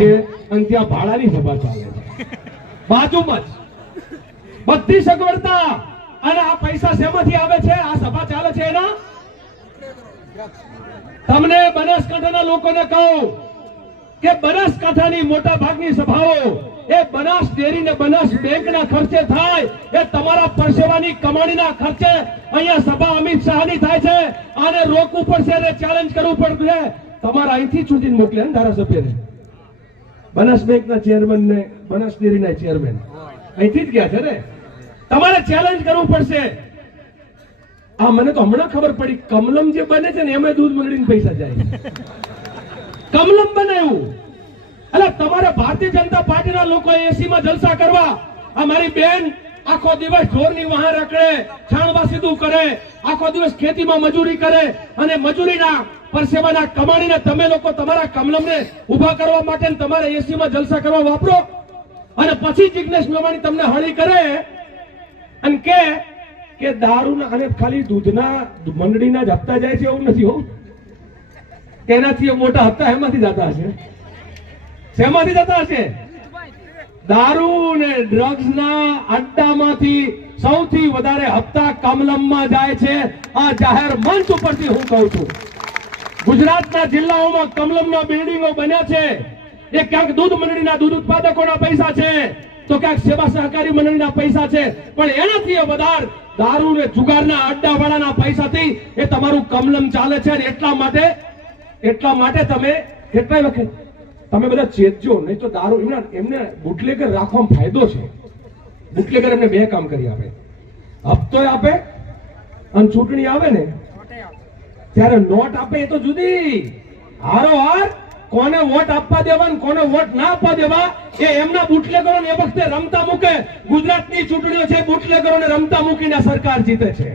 છે અને ત્યાં ભાડાની સભા ચાલે છે બાજુમાં જ બધી સગવડતા અને આ પૈસા શેમાંથી આવે છે આ સભા ચાલે છે એના તમને બનાસકાંઠાના લોકોને કહું કે બનાસકાંઠાની મોટા ભાગની સભાઓ એ બનાસ ડેરી ને બનાસ બેંક ના ખર્ચે થાય એ તમારા પરસેવાની કમાણીના ખર્ચે અહીંયા સભા અમિત શાહની થાય છે આને રોકવું પડશે અને ચેલેન્જ કરવું પડશે તમારા અહીંથી ચૂંટીને મોકલે ને ધારાસભ્યને બનાસ બેંકના ચેરમેન ને બનાસ ડેરીના ચેરમેન અહીંથી જ ગયા છે ને તમારે ચેલેન્જ કરવું પડશે આ મને તો હમણાં ખબર પડી કમલમ જે બને છે ને એમાં દૂધ મંડળીને પૈસા જાય કમલમ બનાવ્યું એટલે તમારે ભારતીય જનતા પાર્ટીના લોકો એસી માં જલસા કરવા અમારી બેન આખો દિવસ ઢોરની વાહન રખડે છાણવા સીધું કરે આખો દિવસ ખેતીમાં મજૂરી કરે અને મજૂરીના પરસેવાના કમાણીને તમે લોકો તમારા કમલમને ઉભા કરવા માટે તમારે એસી માં જલસા કરવા વાપરો અને પછી જિગ્નેશ મેવાણી તમને હળી કરે અને કે દારૂના અને ખાલી દૂધના મંડળીના જ હપ્તા જાય છે એવું નથી હો તેનાથી મોટા હપ્તા એમાંથી જતા હશે શેમાંથી જતા હશે દારૂ ને ડ્રગ્સ ના અડ્ડામાંથી સૌથી વધારે હપ્તા કમલમમાં જાય છે આ જાહેર મંચ ઉપરથી હું કહું છું ગુજરાતના જિલ્લાઓમાં કમલમના બિલ્ડિંગો બન્યા છે એ ક્યાંક દૂધ મંડળીના દૂધ ઉત્પાદકોના પૈસા છે તો ક્યાંક સેવા સહકારી મંડળીના પૈસા છે પણ એનાથી વધારે દારૂ ને જુગારના અડ્ડાવાળાના પૈસાથી એ તમારું કમલમ ચાલે છે અને એટલા માટે તમે કેટલાય વખત તમે બધા ચેતજો નહીં તો દારૂ એમને બુટલેગર રાખવામાં ફાયદો છે બુટલેગર એમને બે કામ કરી આપે હપ્તોય આપે અને ચૂંટણી આવે ને ત્યારે નોટ આપે એ તો જુદી હારોહાર કોને વોટ આપવા દેવા કોને વોટ ના આપવા દેવા એ એમના બુટલેગરોને એ વખતે રમતા મૂકે ગુજરાતની ચૂંટણીઓ છે બુટલેગરોને રમતા મૂકીને સરકાર જીતે છે